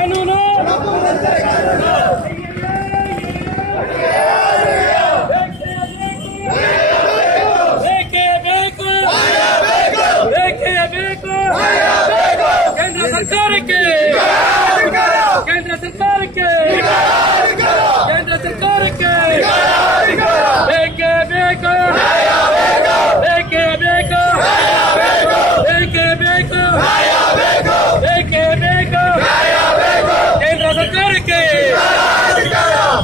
ಕಾನೂನು ಬೇಕೇ ಬೇಕು, ಬೇಕೇ ಬೇಕು. ಕೇಂದ್ರ ಸರ್ಕಾರಕ್ಕೆ, ಕೇಂದ್ರ ಸರ್ಕಾರಕ್ಕೆ, ಕೇಂದ್ರ ಸರ್ಕಾರಕ್ಕೆ ಬೇಕೇ ಬೇಕು, ಬೇಕೇ ಬೇಕು, ಬೇಕೇ ಬೇಕು, ಬೇಕೇ ಬೇಕು. ಕೇಂದ್ರ ಸರ್ಕಾರಕ್ಕೆ,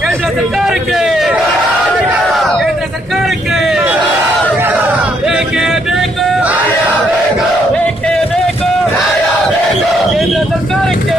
ಕೇಂದ್ರ ಸರ್ಕಾರಕ್ಕೆ, ಕೇಂದ್ರ ಸರ್ಕಾರಕ್ಕೆ ಬೇಕೇ ಬೇಕು, ಬೇಕೇ ಬೇಕು. ಕೇಂದ್ರ ಸರ್ಕಾರಕ್ಕೆ